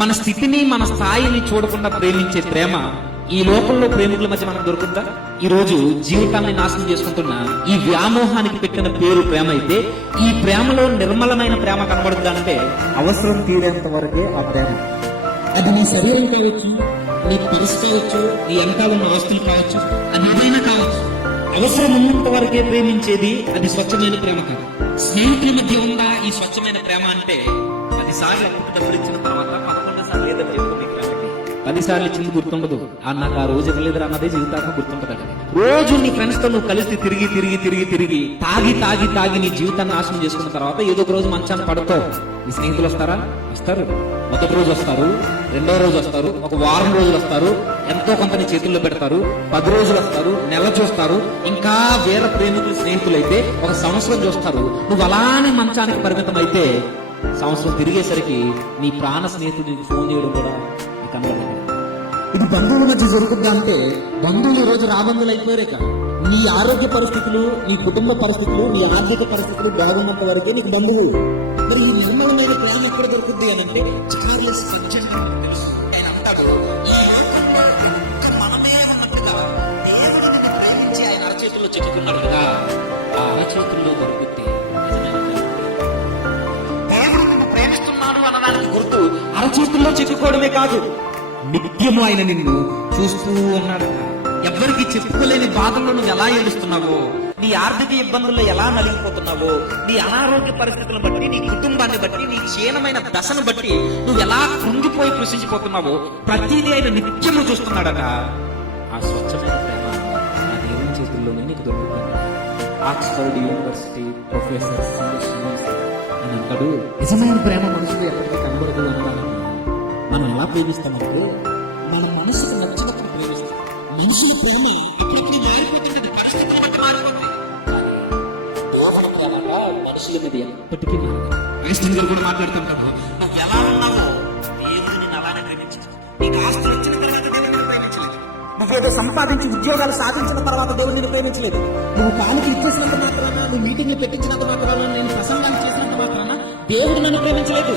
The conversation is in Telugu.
మన స్థితిని మన స్థాయిని చూడకుండా ప్రేమించే ప్రేమ ఈ లోకంలో ప్రేమికుల మధ్య మనకు దొరుకుతుందా? ఈ రోజు జీవితాన్ని నాశనం చేసుకుంటున్న ఈ వ్యామోహానికి పెట్టిన పేరు ప్రేమ అయితే, ఈ ప్రేమలో నిర్మలమైన ప్రేమ కనబడుతుందా అంటే అవసరం తీరేంత వరకే ఆ ప్రేమ. అది నీ శరీరం కావచ్చు, నీ పరిస్థితి కావచ్చు, నీ వెనకాల ఉన్న ఆస్తులు కావచ్చు, అది ఏదైనా కావచ్చు. అవసరం ఉన్నంత వరకే ప్రేమించేది అది స్వచ్ఛమైన ప్రేమ కాదు. స్నేహితుల మధ్య ఉన్న ఈ స్వచ్ఛమైన ప్రేమ అంటే 10 సార్లు డబ్బులు ఇచ్చిన తర్వాత 11 సార్లు ఏదో చెప్పుకునే ప్రేమకి 10 సార్లు ఇచ్చింది గుర్తుండదు. నాకు ఆ రోజు ఇవ్వలేదు అన్నదే జీవితాంతం గుర్తుంటది. రోజు నీ ఫ్రెండ్స్ తో నువ్వు కలిసి తిరిగి తాగి నీ జీవితాన్ని నాశనం చేసుకున్న తర్వాత ఏదో ఒక రోజు మంచాన్ని పడతావు. నీ స్నేహితులు వస్తారా? వస్తారు. మొదటి రోజు వస్తారు, రెండో రోజు వస్తారు, ఒక వారం రోజులు వస్తారు, ఎంతో కొంత నీ చేతుల్లో పెడతారు, 10 రోజులు వస్తారు, నెల చూస్తారు, ఇంకా వేరే ప్రేమికులు స్నేహితులు అయితే 1 సంవత్సరం చూస్తారు. నువ్వు అలానే మంచానికి పరిమితం అయితే సంవత్సరం తిరిగేసరికి నీ ప్రాణ స్నేహితుడు నీకు ఫోన్ చేయడం కూడా నీకు అందలేదు. ఇది బంధువుల మధ్య జరుగుతుందా అంటే బంధువులు ఈ రోజు రాబంధులు అయిపోయారే కాదు. నీ ఆరోగ్య పరిస్థితులు, నీ కుటుంబ పరిస్థితులు, నీ ఆర్థిక పరిస్థితులు బాగున్నంత వరకే నీకు బంధువు. మరి ఈ నిర్మలమైన ప్రేమ ఎక్కడ దొరుకుతుంది అని అంటే చార్లెస్ స్పిర్జన్ తెలుసు. ఆయన అంటాడు, ఈ లోకంలో ఒక్క మనమే ఉన్నట్టుగా దేవుడు నిన్ను ప్రేమించి ఆయన అరచేతుల్లో చిక్కుకున్నాడు కదా, ఆ అరచేతుల్లో దొరుకుతుంది దేవుడు నిన్ను ప్రేమిస్తున్నాడు అనడానికి గుర్తు అరచేతుల్లో చిక్కుకోవడమే కాదు, నిత్యము ఆయన నిన్ను చూస్తూ ఉన్నాడు. ఎవరికి చెప్పుకోలేని బాధల్లో నువ్వు ఎలా ఏడుస్తున్నావో, నీ ఆర్థిక ఇబ్బందుల్లో ఎలా నలిగిపోతున్నావో, నీ అనారోగ్య పరిస్థితులను బట్టి, నీ కుటుంబాన్ని బట్టి, నీ క్షీణమైన దశను బట్టి నువ్వు ఎలా కృంగిపోయి కృషించిపోతున్నావో ప్రతిదీ ఆయన నిత్యము చూస్తున్నాడట. ఆ స్వచ్ఛమైన ప్రేమ ఆ దేవుని చేతుల్లోనే నీకు దొరుకుతుంది. ఆక్స్ఫర్డ్ యూనివర్సిటీ ప్రొఫెసర్ అని అంటాడు, నిజమైన ప్రేమ మనుషులు ఎప్పటికీ కనబడదు అనడానికి మనం ఎలా ప్రేమిస్తామంటే మన మనసుకు నచ్చినప్పుడు ప్రేమిస్తాం. మనుషుల ప్రేమ ఎప్పటికీ మారిపోతుంది, పరిస్థితులు బట్టి మారిపోతుంది. మనుషుల మీద ఎప్పటికీ క్రైస్తవులు కూడా మాట్లాడుతుంటారు, నువ్వు ఎలా ఉన్నావో దేవుడు నిన్ను అలానే ప్రేమించలేదు. నీకు ఆస్తులు ఇచ్చిన తర్వాత దేవుడు నిన్ను ప్రేమించలేదు. నువ్వేదో సంపాదించి ఉద్యోగాలు సాధించిన తర్వాత దేవుడు నిన్ను ప్రేమించలేదు. నువ్వు కాలుకి ఇచ్చేసినంత మాత్రాన, నువ్వు మీటింగ్లు పెట్టించినంత మాత్రాన, నేను ప్రసంగాలు చేసినంత మాత్రాన దేవుడు నన్ను ప్రేమించలేదు.